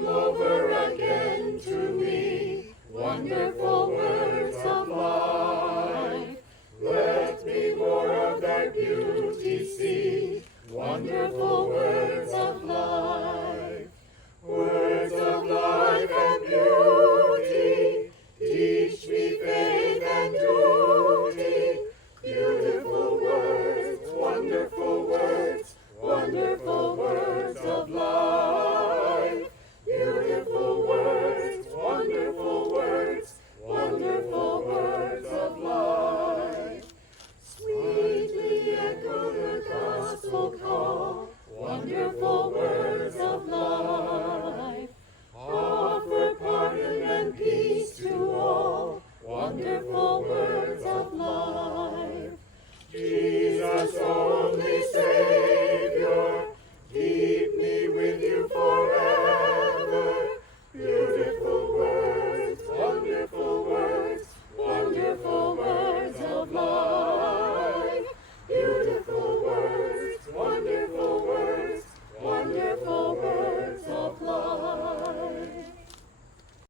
them over again to me, wonderful words of life. Let me more of thy beauty see, wonderful words